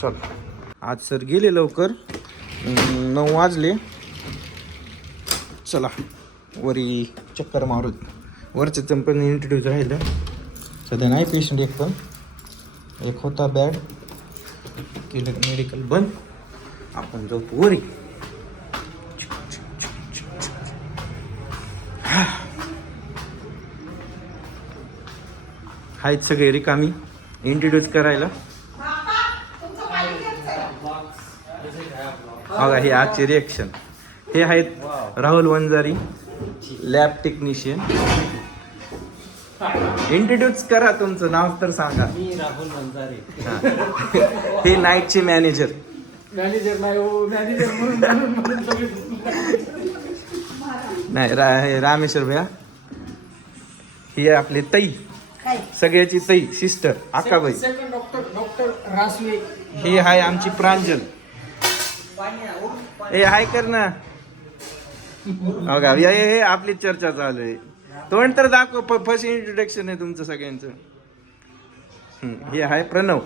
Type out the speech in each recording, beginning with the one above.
चल आज सर गेले लवकर, 9 वाजले. चला वरी चक्कर मारू. वरचं पण इंट्रोड्यूस राहिलं. सध्या नाही पेशंट एक पण, एक होता बॅड. केलं मेडिकल बंद. आपण जाऊ वरी. आहेत सगळे रिकामी इंट्रोड्यूस करायला. बघा हे आजचे रिएक्शन. हे आहेत Rahul Vanjari, lab technician. Introduce करा, तुमचं नाव तर सांगा. मी राहुल वंजारे. हे नाईटचे मॅनेजर. नाही हो, मॅनेजर नाही रामेश्वर भैया. ही आपली तई, सगळ्याची तई सिस्टर आकाबाई. डॉक्टर रासवे. ही आहे आमची प्रांजल. ए हाय कर ना. बघा हे आपली चर्चा चालू आहे. तोंड तर दाखव. फर्स्ट इंट्रोडक्शन आहे तुमचं सगळ्यांचं. हे आहे प्रणव.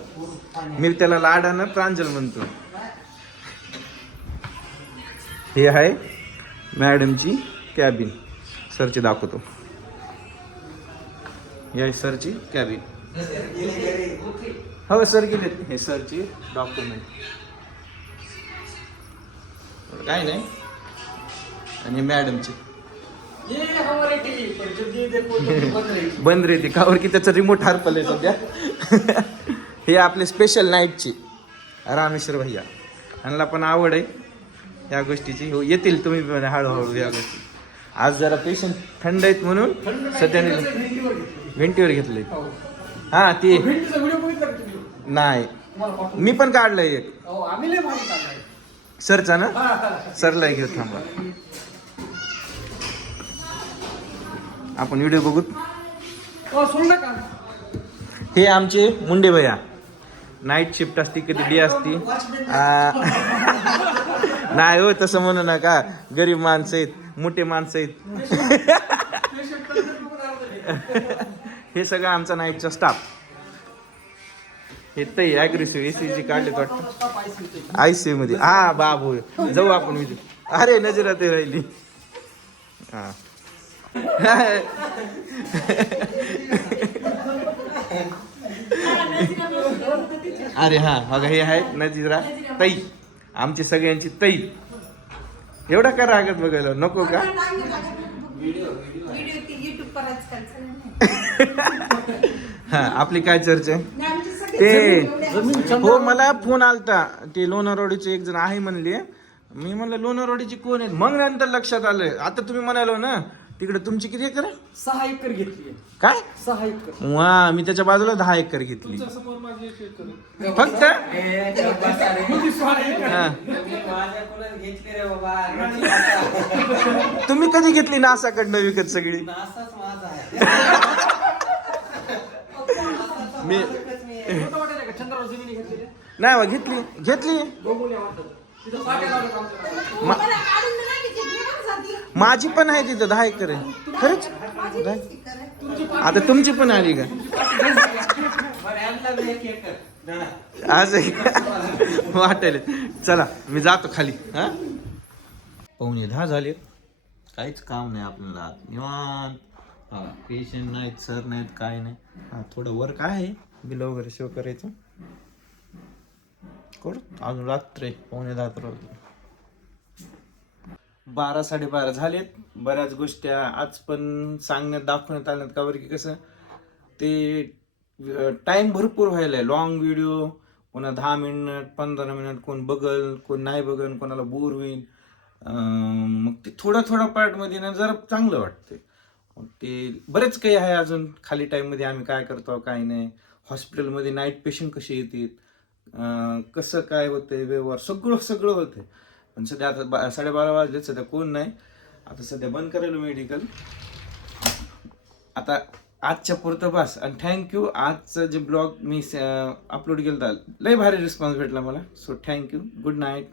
मी त्याला लाडानं प्रांजल म्हणतो. हे आहे मॅडमची कॅबिन. सरची दाखवतो. या सरची कॅबिन. हो सर गेले. हे सरची डॉक्युमेंट. काय नाही. आणि मॅडमची बंद रे ती कावर की त्याचं रिमोट हरपलंय सध्या. हे आपले स्पेशल नाईटची रामेश्वर भैया. यांना पण आवड आहे या गोष्टीची. हो येतील तुम्ही पण हळूहळू या गोष्टी. आज जरा पेशंट थंड आहेत म्हणून सध्या व्हेंटीवर घेतले. हा ते नाही, मी पण काढलंय एक सरचा ना. सरला घेऊ थांबा. आपण व्हिडिओ बघू. हे आमचे मुंडे भैया. नाईट शिफ्ट असती, कधी डे असती. नाही हो तसं म्हणू नका. गरीब माणसं आहेत, मोठे माणसं आहेत. हे सगळं आमचा नाईटचा स्टाफ. हे तई ॲग्रेसिव्ह एसीची काढले वाटतं आयसीयू मध्ये. हा बाबू जाऊ आपण विजू. अरे नजरात राहिली. हा अरे हा बघा हे आहेत नजीरा तई. आमची सगळ्यांची तई. एवढा का रागत बघायला नको का. हा आपली काय चर्चा ते. हो मला फोन आलता. ते लोणारवाडीचे एक जण आहे म्हणले. मी म्हणलं लोणारवाडीची कोण आहे. मग नंतर लक्षात आलं. आता तुम्ही म्हणालो ना तिकडे तुमची किती एकर. 6 एकर घेतली. काय 6 एकर. वा मी त्याच्या बाजूला 10 एकर घेतली फक्त. तुम्ही कधी घेतली नासाकडनं विकत सगळी. मी नाही घेतली घेतली. माझी पण आहे तिथं 10 एकर आहे खरंच. आता तुमची पण आली का आज वाटेल. चला मी जातो खाली. हा 9:45 झाले. काहीच काम नाही आपल्याला. निवांत. हा पेशंट नाहीत, सर नाहीत, काय नाही. हा थोडं वर्क आहे. बिल वगैरे शो करायचं. करू अजून रात्र 9:45 12 12:30 झालेत. बऱ्याच गोष्टी आज पण सांगण्यात दाखवण्यात आल्यात का बरं की कसं ते टाइम भरपूर व्हायला आहे. लॉंग व्हिडिओ पुन्हा 10 मिनिट 15 मिनिट कोण बघल कोण नाही बघल, कोणाला बोर होईल. मग ते थोडा पार्टमध्ये ना जरा चांगलं वाटते. ते बरेच काही आहे अजून. खाली टाईममध्ये आम्ही काय करतो काय नाही. हॉस्पिटलमध्ये नाईट पेशंट कसे येतात, कसं काय होतंय व्यवहार, सगळं होतंय. पण सध्या आता 12:30 वाजले. सध्या कोण नाही. आता सध्या बंद करायला मेडिकल. आता आजच्या पुरतं बस. आणि थँक्यू. आजचं जे ब्लॉग मी अपलोड केलं लय भारी रिस्पॉन्स भेटला मला. So thank you. Good night.